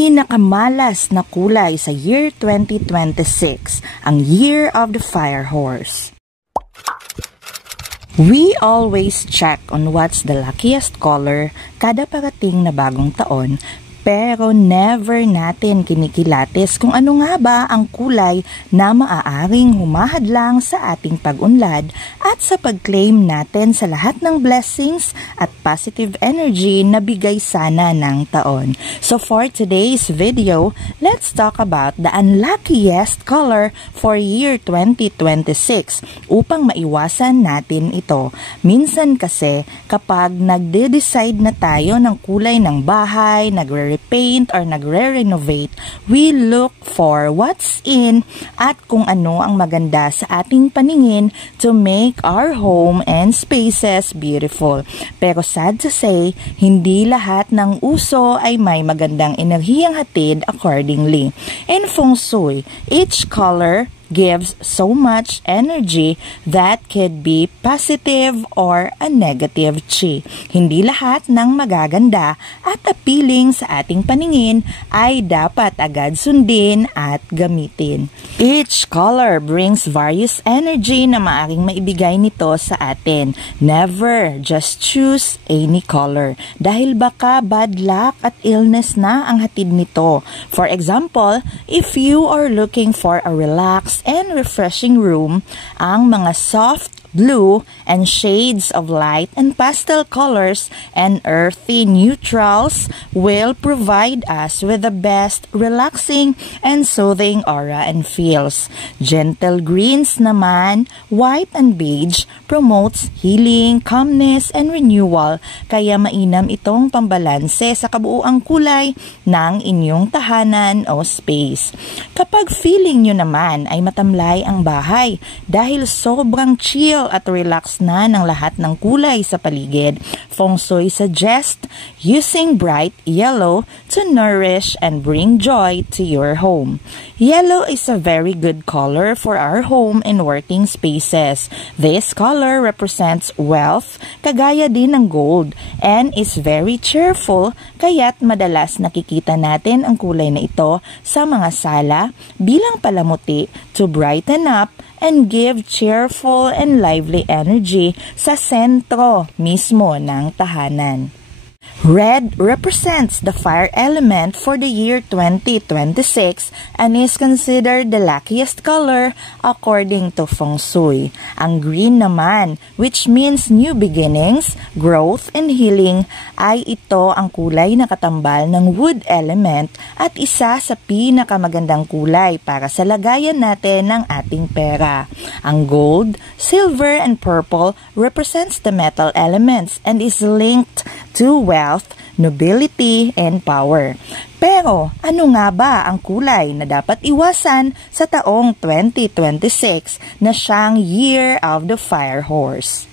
pinakamalas na kulay sa year 2026, ang Year of the Fire Horse. We always check on what's the luckiest color kada parating na bagong taon, pero never natin kinikilatis kung ano nga ba ang kulay na maaaring humahadlang sa ating pag-unlad at sa pag-claim natin sa lahat ng blessings at positive energy na bigay sana ng taon. So for today's video, let's talk about the unluckiest color for year 2026 upang maiwasan natin ito. Minsan kasi kapag nagde-decide na tayo ng kulay ng bahay, nagre-repaint or nagre-renovate, we look for what's in at kung ano ang maganda sa ating paningin to make our home and spaces beautiful. Pero sad to say, hindi lahat ng uso ay may magandang enerhiyang hatid accordingly. In Feng Shui, each color gives so much energy that could be positive or a negative chi. Hindi lahat ng magaganda at appealing sa ating paningin ay dapat agad sundin at gamitin. Each color brings various energy na maaaring maibigay nito sa atin. Never just choose any color dahil baka bad luck at illness na ang hatid nito. For example, if you are looking for a relaxed and refreshing room, ang mga soft blue and shades of light and pastel colors and earthy neutrals will provide us with the best relaxing and soothing aura and feels. Gentle greens naman, white and beige, promotes healing, calmness, and renewal, kaya mainam itong pambalanse sa kabuuang kulay ng inyong tahanan o space. Kapag feeling nyo naman ay matamlay ang bahay dahil sobrang chill at relax na ng lahat ng kulay sa paligid, Feng Shui suggests using bright yellow to nourish and bring joy to your home. Yellow is a very good color for our home and working spaces. This color represents wealth, kagaya din ng gold, and is very cheerful, kaya't madalas nakikita natin ang kulay na ito sa mga sala bilang palamuti to brighten up and give cheerful and lively energy sa sentro mismo ng tahanan. Red represents the fire element for the year 2026 and is considered the luckiest color according to Feng Shui. Ang green naman, which means new beginnings, growth, and healing, ay ito ang kulay na katambal ng wood element at isa sa pinakamagandang kulay para sa lagayan natin ng ating pera. Ang gold, silver, and purple represents the metal elements and is linked to wealth, nobility, and power. Pero ano nga ba ang kulay na dapat iwasan sa taong 2026 na siyang Year of the Fire Horse?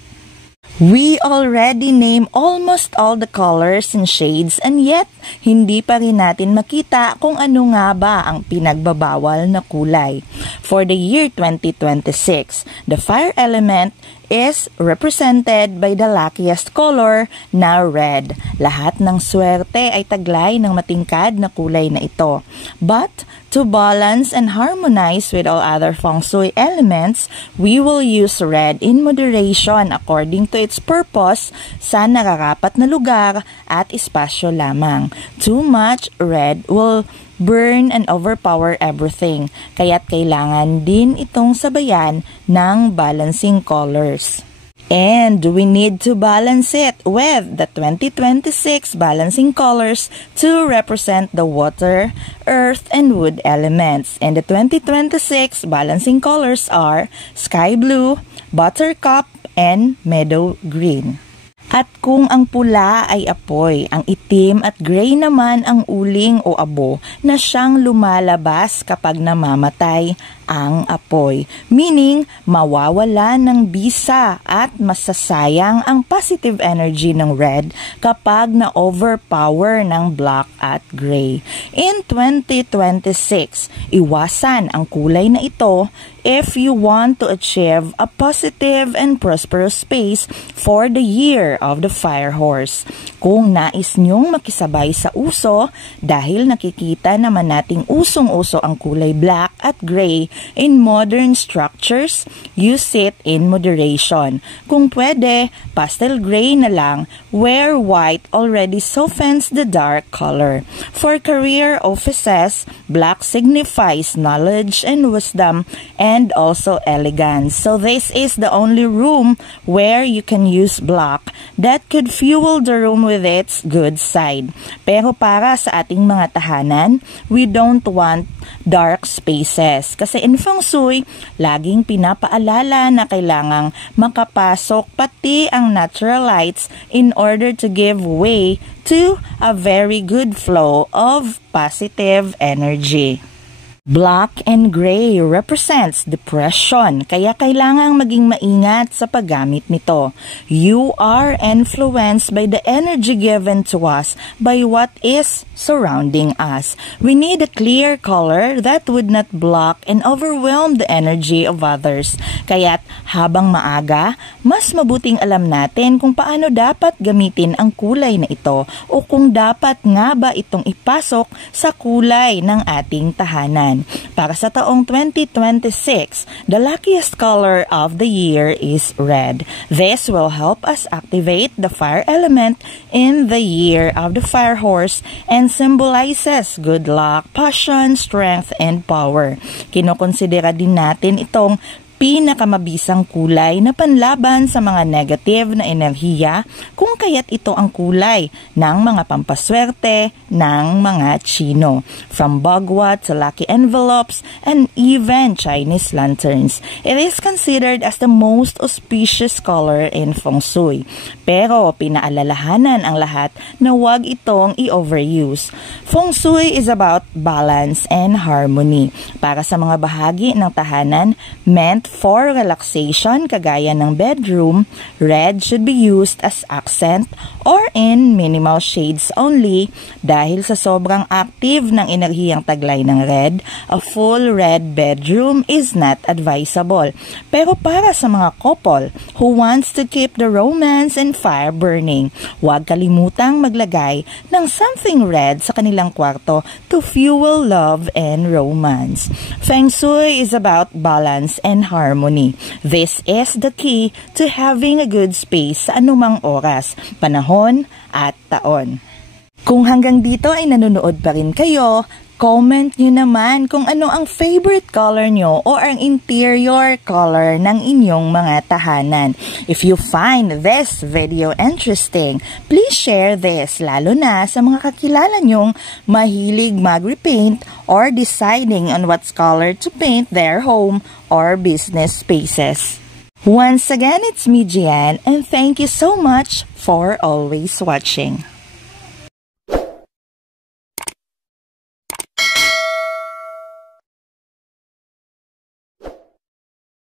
We already name almost all the colors and shades and yet hindi pa rin natin makita kung ano nga ba ang pinagbabawal na kulay. For the year 2026, the fire element is represented by the luckiest color na red. Lahat ng swerte ay taglay ng matingkad na kulay na ito. But to balance and harmonize with all other Feng Shui elements, we will use red in moderation according to its purpose sa nararapat na lugar at espasyo lamang. Too much red will burn and overpower everything, kaya't kailangan din itong sabayan ng balancing colors. And we need to balance it with the 2026 balancing colors to represent the water, earth, and wood elements. And the 2026 balancing colors are sky blue, buttercup, and meadow green. At kung ang pula ay apoy, ang itim at gray naman ang uling o abo na siyang lumalabas kapag namamatay, ang apoy. Meaning, mawawala ng bisa at masasayang ang positive energy ng red kapag na-overpower ng black at gray. In 2026, iwasan ang kulay na ito if you want to achieve a positive and prosperous space for the year of the fire horse. Kung nais nyong makisabay sa uso, dahil nakikita naman nating usong-uso ang kulay black at gray in modern structures, use it in moderation. Kung pwede, pastel gray na lang, where white already softens the dark color. For career offices, black signifies knowledge and wisdom and also elegance. So this is the only room where you can use black that could fuel the room with its good side. Pero para sa ating mga tahanan, we don't want dark spaces. Kasi in Feng Shui, laging pinapaalala na kailangang makapasok pati ang natural lights in order to give way to a very good flow of positive energy. Black and gray represents depression, kaya kailangang maging maingat sa paggamit nito. You are influenced by the energy given to us by what is surrounding us. We need a clear color that would not block and overwhelm the energy of others. Kaya't habang maaga, mas mabuting alam natin kung paano dapat gamitin ang kulay na ito o kung dapat nga ba itong ipasok sa kulay ng ating tahanan. Para sa taong 2026, the luckiest color of the year is red. This will help us activate the fire element in the year of the fire horse and symbolizes good luck, passion, strength, and power. Kinokonsidera din natin itong pinakamabisang kulay na panlaban sa mga negative na enerhiya, kung kaya't ito ang kulay ng mga pampaswerte ng mga Chino, from bagwat to lucky envelopes and even Chinese lanterns. It is considered as the most auspicious color in Feng Shui, pero pinaalalahanan ang lahat na huwag itong i-overuse. Feng Shui is about balance and harmony. Para sa mga bahagi ng tahanan meant for relaxation kagaya ng bedroom, red should be used as accent or in minimal shades only. Dahil sa sobrang active ng enerhiyang taglay ng red, a full red bedroom is not advisable. Pero para sa mga couple who wants to keep the romance and fire burning, huwag kalimutang maglagay ng something red sa kanilang kwarto to fuel love and romance. Feng Shui is about balance and harmony. This is the key to having a good space sa anumang oras, panahon at taon. Kung hanggang dito ay nanonood pa rin kayo, comment nyo naman kung ano ang favorite color nyo o ang interior color ng inyong mga tahanan. If you find this video interesting, please share this, lalo na sa mga kakilala nyong mahilig mag-repaint or deciding on what color to paint their home or business spaces. Once again, it's me, Gian, and thank you so much for always watching.